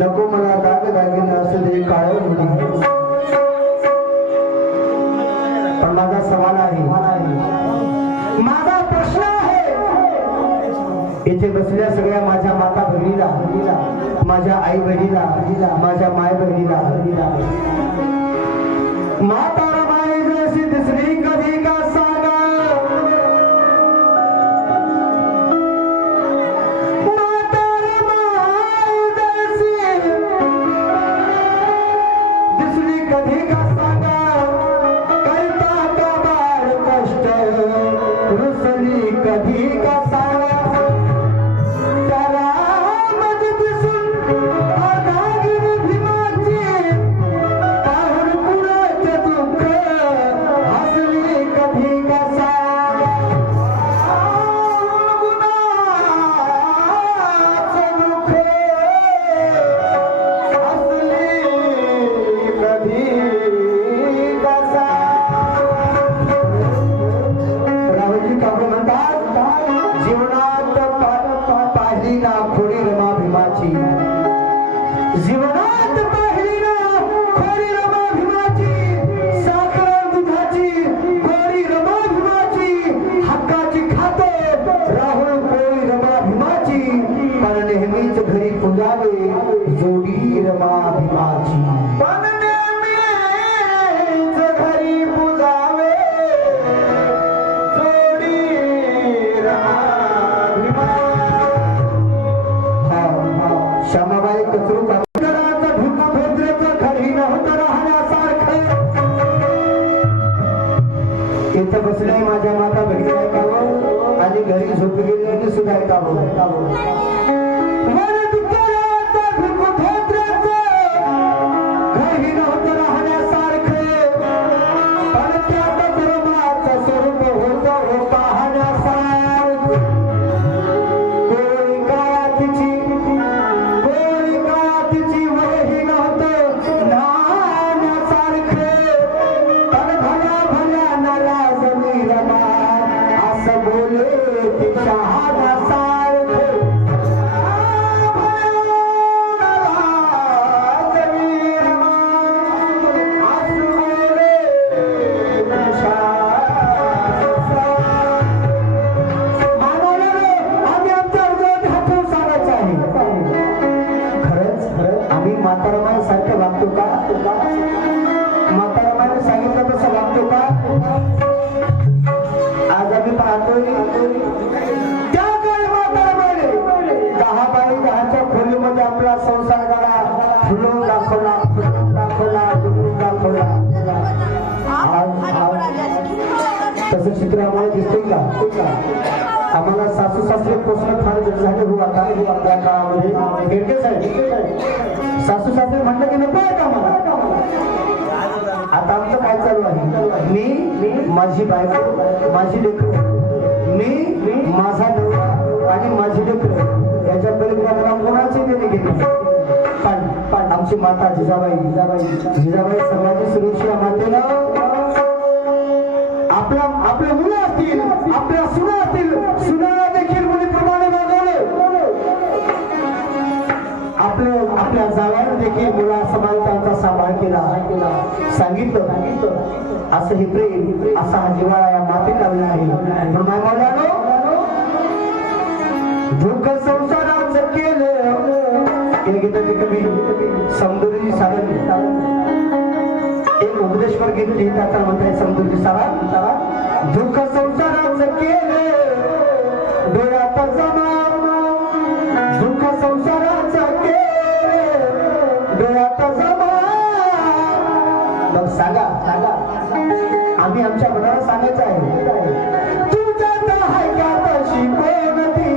नको मला दाग दागिने असू दे काळ पण माझा सवाल आहे, माझा प्रश्न आहे, इथे बसल्या सगळ्या माझ्या माता बहिणीला, माझ्या आई बहिणीला, माझ्या माय बहिणीला माता रमाई जशी दिसली कधी का सांगा, कधी का सांगा, करता का बाळ कष्ट रुसली कधी का सांगा, त्याला मध्ये दिसून दागिनी भीमाची पाहून कुणाचे दुःख हसली कधी का सांगा, गुणाचे दुःख जीवनात पाहिली ना खोरी रमा भीमाची, साखर दुधाची गोरी रमा भीमाची, हक्काची खातो राहुल कोळी रमा भीमाची, पण नेहमीच घरी पुजावे जोडी रमा भीमाची, पण नेहमीच घरी पुजावे जोडी रमा भीमाची. श्यामाबाई कचरू इथं बसले माझ्या माता बहिणी ऐकावं आणि घरी झोपी गेलेली सुद्धा ऐकावं. घरी नव्हतं राहण्यासारखं पण त्यात धर्माचं स्वरूप होतं हो पाहण्यासारखं. कोळी काळाची वयही नव्हतं नाण्यासारखं पण भल्या भल्या नला जमी रमा असं बोले ते शहाण्यासारखं. म्हातारमाई सारखं वागतो का? म्हातारमाईने सांगितलं तसं वागतो का? आज आम्ही पाहतोय त्या काळी म्हातारमाईने 10 बाय 10च्या खोलीमध्ये आपला संसार करा फुलून दाखवला, फुलून दाखवला. तसं चित्र आम्हाला दिसते का? आम्हाला सासू सासरे पोचणं फार झाले हो आता त्या काळामध्ये. हेरके साहेब सासू सासरे म्हणलं की नको आहे का मला? आता आमचं काय चालू आहे? मी माझी बायको, माझी लेकरं, मी माझा नवरा आणि माझी लेकरं याच्या पलीकडे कोणाचे देणे घेणे. पण आमची माता जिजाबाई समाधी सुरक्षा मातेला आपल्या मुलं असतील, आपल्या सुना असतील, सुनाला देखील मुलीप्रमाणे वागवले. आपल्या जावाला देखील मुला समानताचा सांभाळ केला. सांगितलं असं हे प्रेम, असा हा जिव्हाळा या मातेला लावला आहे. दुःख संसाराचं केलं हे गीत कवी सौंदर्य सारण एक उपदेशवर गीत लिहितात म्हणताय सौंदर्य सारण. दुःख संसाराचं केलं डोळ्यात जमा, दुःख संसाराचं केलं डोळ्यात जमा. मग सांगा आम्ही आमच्या मनाला सांगायचं आहे तुझ्यात आहे का तशी प्रेमती.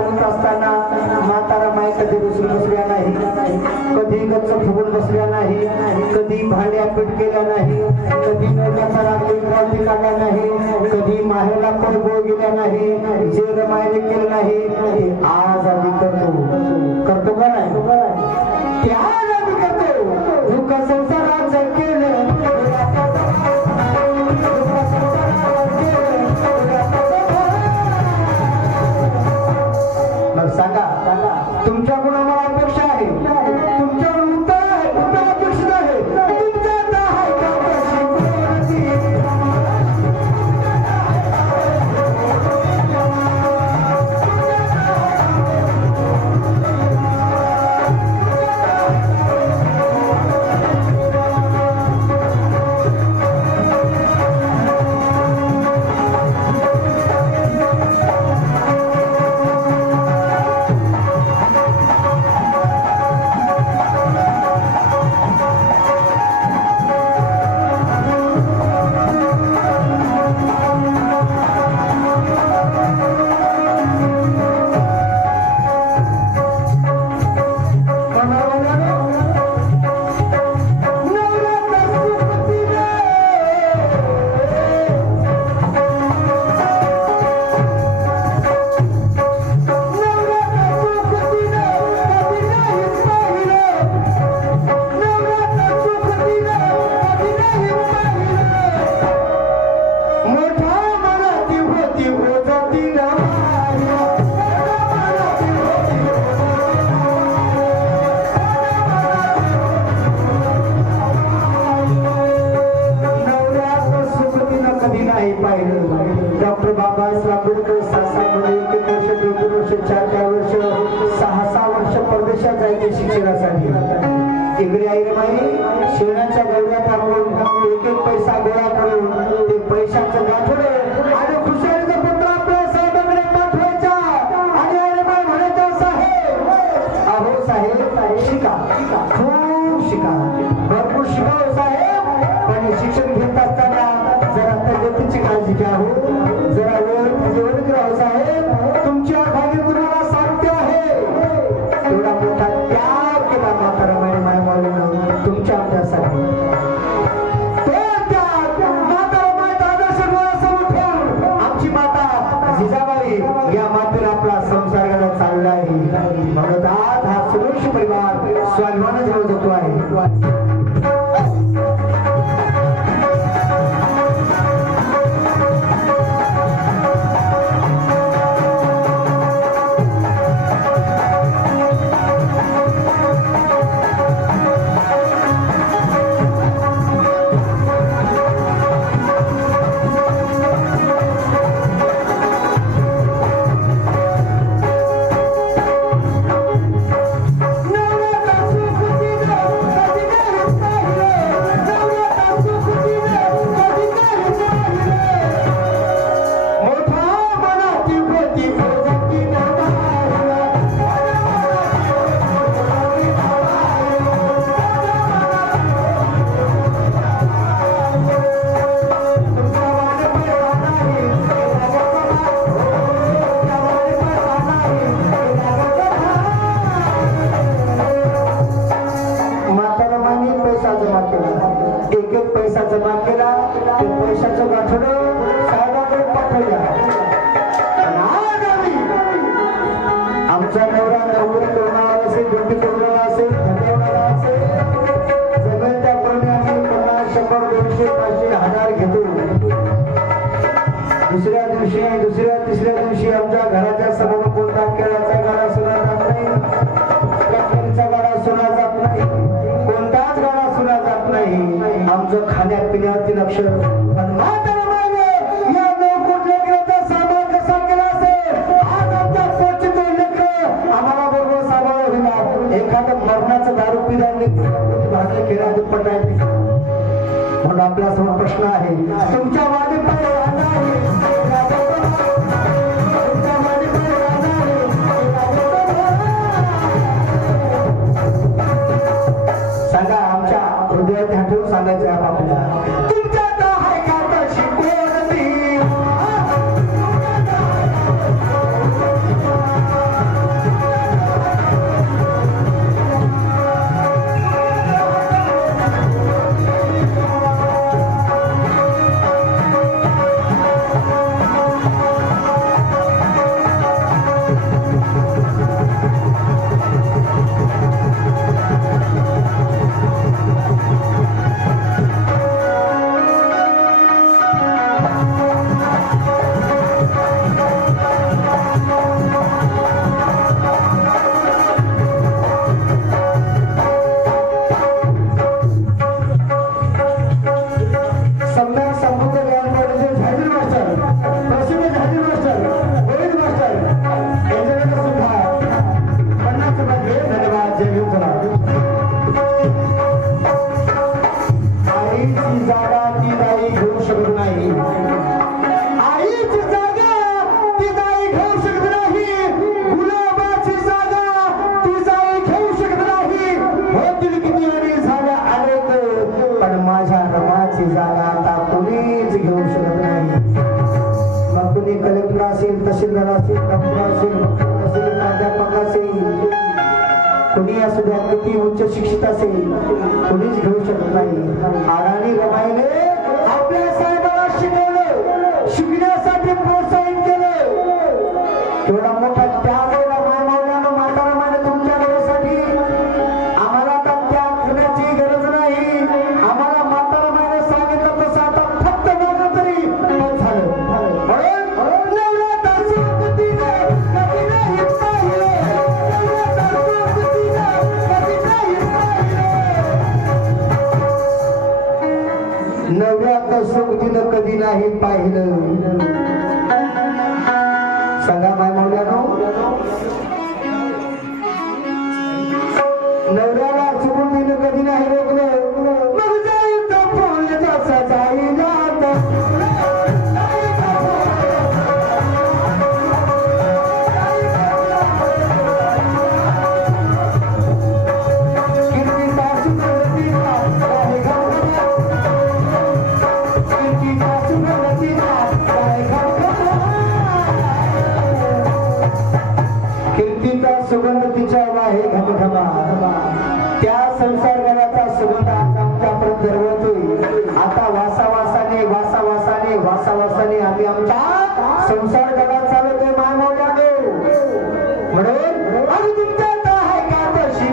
चालत असताना म्हातारा माय कधी बसून बसल्या नाही, कधी गच्च फुगून बसल्या नाही, कधी भांड्या पीठ केल्या नाही, कधी नवऱ्याचा रात्री काढला नाही, कधी माहेरला पडगोळ गेल्या नाही, जे रमायने केलं नाही ते आज आम्ही करतो का नाही? ते आज आम्ही करतो. दुःख संसाराचं केलं सांगा तुमच्याकडून आम्हाला अपेक्षा आहे, तुमच्याकडून उत्तर आहे, उत्तर अपेक्षित आहे. तुमच्यात आहे का डॉक्टर बाबासाहेब आंबेडकर 1 वर्ष 4 वर्ष 6 वर्ष परदेशात जायचे शिक्षणासाठी. इकडे आई रे बाई शेणाच्या गवऱ्यात आपण एक पैसा गोळा करून ते पैशाचं गाठोडे आणि खुशालीचं पत्र आपल्या साहेबांकडे पाठवायचा आणि अरे बाई म्हणायचं साहेब, अहो साहेब शिका, खूप शिका, भरपूर शिकावं साहेब, पण शिक्षण घेत असताना जरा तब्येतीची काळजी घ्या हो, जरा वेळ करावं साहेब. तुमच्या भागी तुम्हाला सांगते आहे एवढा मोठा त्याग केला म्हातारा मायमावलीनं तुमच्या अभ्यासासाठी. आमची माता जिजाबाई या मातेला आपला संसार करायला चालला आहे म्हणून आज हा सुरेश परिवार स्वाभिमानाने जवळ जातो आहे. पैसा जमा केला, ते पैशाचं गाठोडं साहेबांकडे पाठवल्या. आमचा नवरा नवरी करणारा असेल, ड्युटी करणारा असेल, धन्यवाद असेल, जमेल त्याप्रमाणे आम्ही 50, 100, 200, 500, 1000 घेतो. दुसऱ्या तिसऱ्या दिवशी आमच्या घराच्या समोर कोणता खेळाचा गाडा सुना जात नाही, कटकरीचा गाडा सुना जात नाही, कोणताच गाडा सुना जात नाही. आमचं खाण्यापिण्यावरती लक्ष. आम्हाला बरोबर सांभाळ होणार एखादं मरणाचं दारू पिल्याने खेळात पटायचे म्हणून आपल्या समोर प्रश्न आहे. तुमच्या मागे सांगा, आमच्या हृदयात हटवून सांगायचं आहे आपल्याला. तुमच्यात आहे का तशी कोणती डॉक्टर असेल, प्राध्यापक असेल, कोणी असू द्या, किती उच्च शिक्षित असेल, कोणीच घेऊ शकत नाही. आराणी रमाईने आपल्या साहेबाला शिकवलं, शिकण्यासाठी प्रोत्साहित केलं. एवढा मोठा त्याग एवढा मानवल्यानं म्हातारा माने तुमच्या घरासाठी. आम्हाला आता त्याग करण्याची गरज नाही. आम्हाला म्हातारा माने सांगितलं तसं आता फक्त बोललं तरी बस झालं. म्हणून नवऱ्याचा सुखतीने कधी नाही पाहिलं, नवऱ्याचा सुखतीने कधी नाही पाहिलं, नवऱ्याचं सुख तिनं कधी नाही पाहिलं. सांगा माय मौल्यानो, नवऱ्याला चुकून तिनं कधी नाही रोखलं. मग जाईल तो फुल जसा जाईल आता. कीर्तीचा सुगंध तिच्या वाहे घमघमा. त्या संसार घराचा सुगंध आता आमच्यापर्यंत दरवळतोय. आता वासावासाने वासावासाने वासावासाने आम्ही आमच्या संसार घरात चालवतोय मानवल्याने. म्हणून आम्ही तुमच्यात आहे का तशी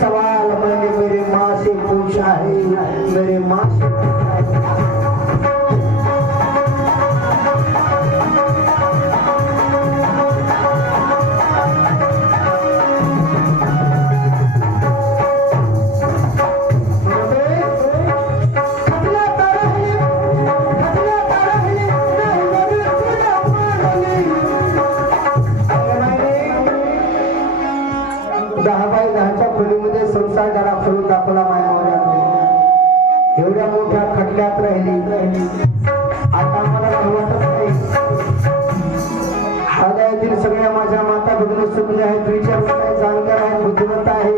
सवाल मेरे माँ से पूछा है, मेरे माँ से खोलीमध्ये संसार जरा फिरून दाखवला मायावर. एवढ्या मोठ्या खटल्यात राहिली. आता मला वाटत नाही. हृदयातील सगळ्या माझ्या माता भगिनी सुंदर आहेत, विचार जाणकार आहेत, बुद्धिमंत आहे.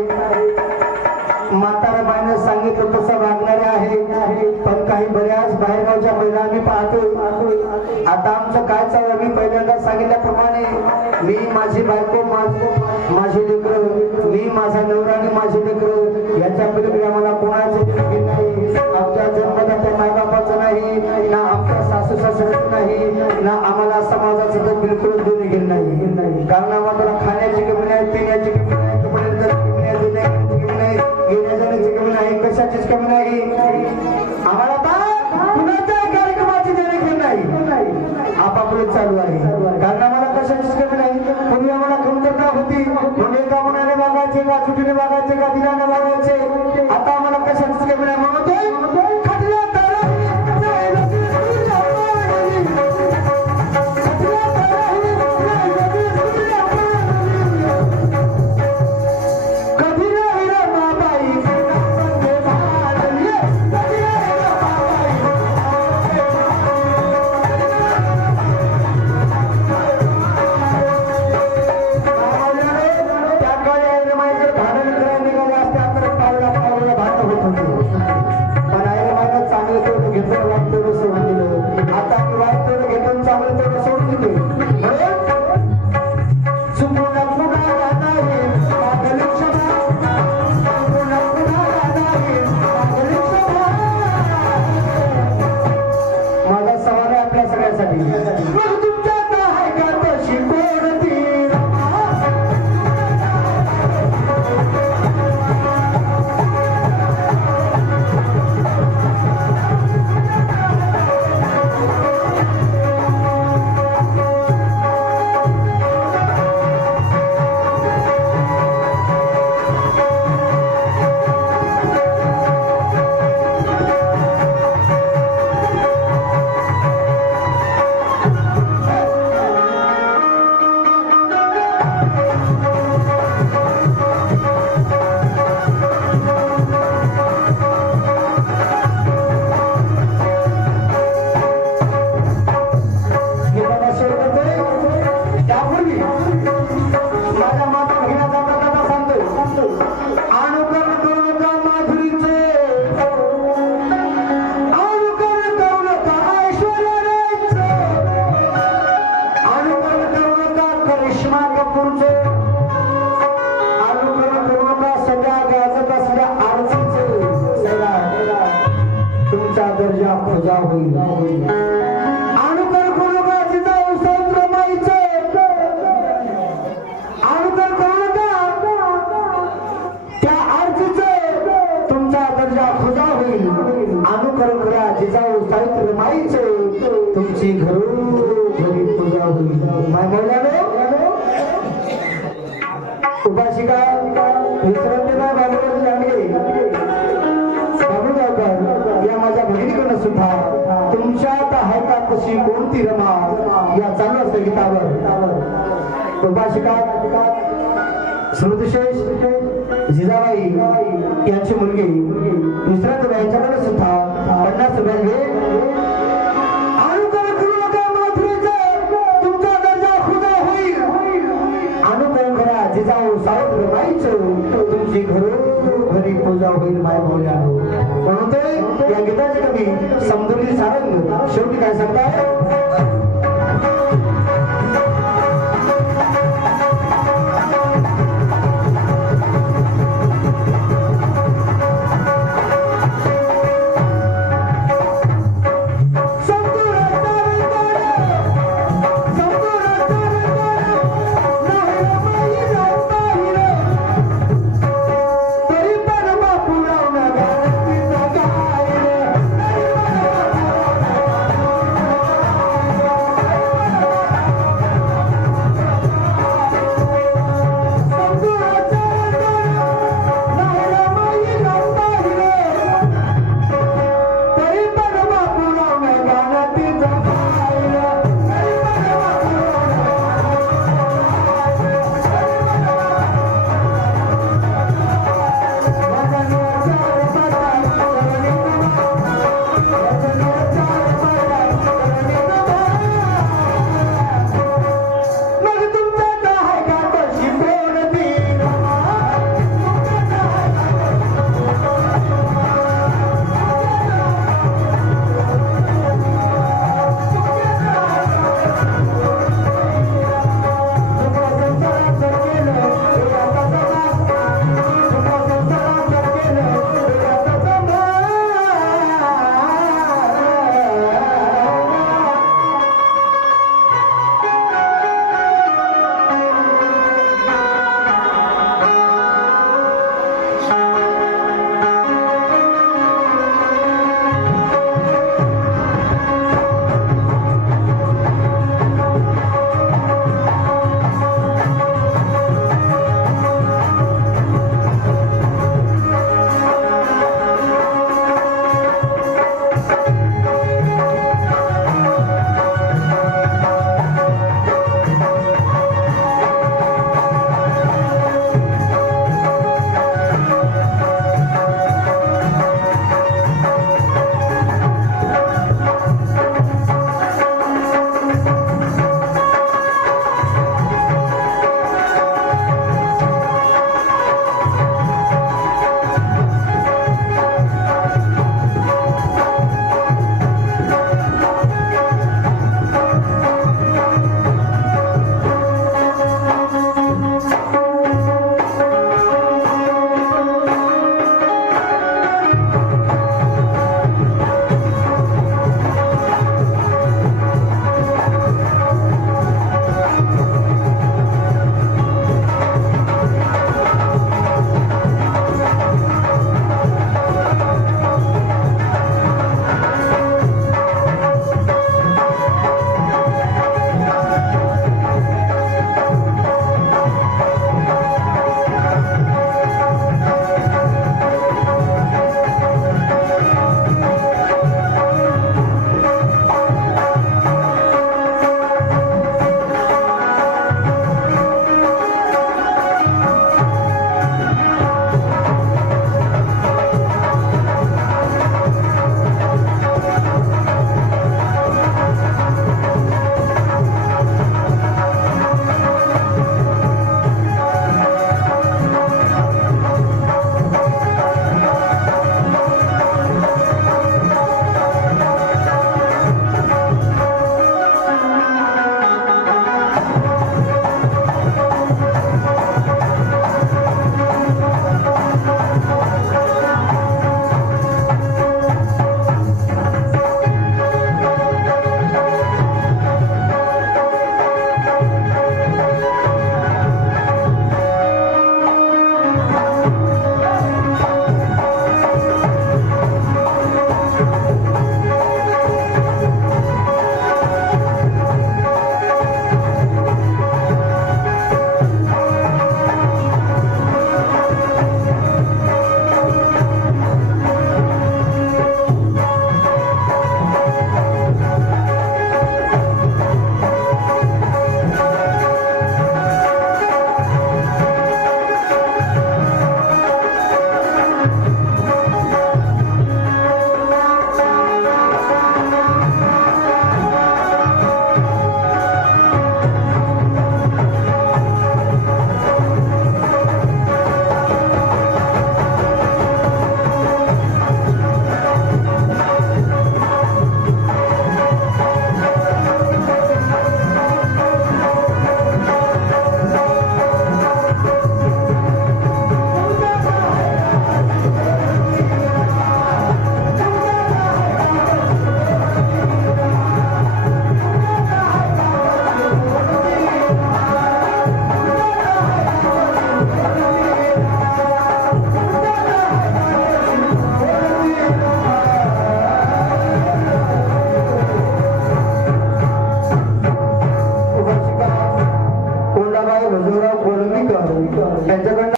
म्हातारा बाईनं सांगितलं तसं वागणारे आहे. पण काही बऱ्याच बाहेरगावच्या महिला आम्ही पाहतोय. आता आमचं काय चाललं, मी पहिल्यांदा सांगितल्याप्रमाणे मी माझी बायको माझी लेकरं, मी माझा नवरा आणि माझी लेकरं, याच्या पलीकडे आम्हाला कोणाचे देणगी नाही. आमच्या जन्मदात्या मायबापाचं नाही, ना आमच्या सासू सासऱ्याचं नाही, ना आम्हाला समाजाचं तर बिलकुल देणगी नाही. कारण आम्हाला खाण्याची कमी नाही, पिण्याची कमी नाही, कपड्यांची कमी नाही, येण्या जाण्याची कमी नाही, कशाचीच कमी नाही. आम्हाला कुणाच्या कार्यक्रमाची देणगी नाही. आपापले चालू आहे. कारण आम्हाला कशाचीच कमी नाही. पूर्वी आम्हाला कमतरता होती. म्हणजे एका मनाने वागायचे का, चुकीने वागायचे का, दिलाने वागायचे. आता आम्हाला कशाचीच कमी नाही. म्हणून भांडण करायला निघाले असते, आता पावला अनुकरण करू नका माधुरीचे, अनुकरण करू नका ऐश्वर्याचे, अनुकरण करू नका करिश्मा कपूरचे, अनुकरण करू नका सगळ्या गाजत असल्या आरतीचे. तुमचा दर्जा खोजा होईल. अनुकरण करू नका जिजाऊ सावित्री रमाईचे, अनुकरण करू नका त्या आरतीचे. तुमचा दर्जा खोजा होईल. अनुकरण करा जिजाऊ सावित्री रमाईचे, तुमची घरोघरी पूजा होईल. माय बोलल्याने उपासिका विश्रांतीबाई बाबूराव लांडगे बाबूगावकर या माझ्या बहिणीकडनं सुद्धा तुमच्यात आहे का कशी कोणती रमा या चालू असतं गीतावर. उपासिका श्रुतिशेष जिजाबाई यांची मुलगी विश्रांतीबाई यांच्याकडे सुद्धा 50 रुपये घे. अनुकरण करू नका माधुरीचे, तुमचा दर्जा खुदा होईल. अनुकरण करा जिजाऊ सावित्री रमाईचं, तुमची घरोघरी पूजा होईल. माय बोलल्या म्हणून या गीताचे कवी समजुली सारंग शेवटी काय सांगतात.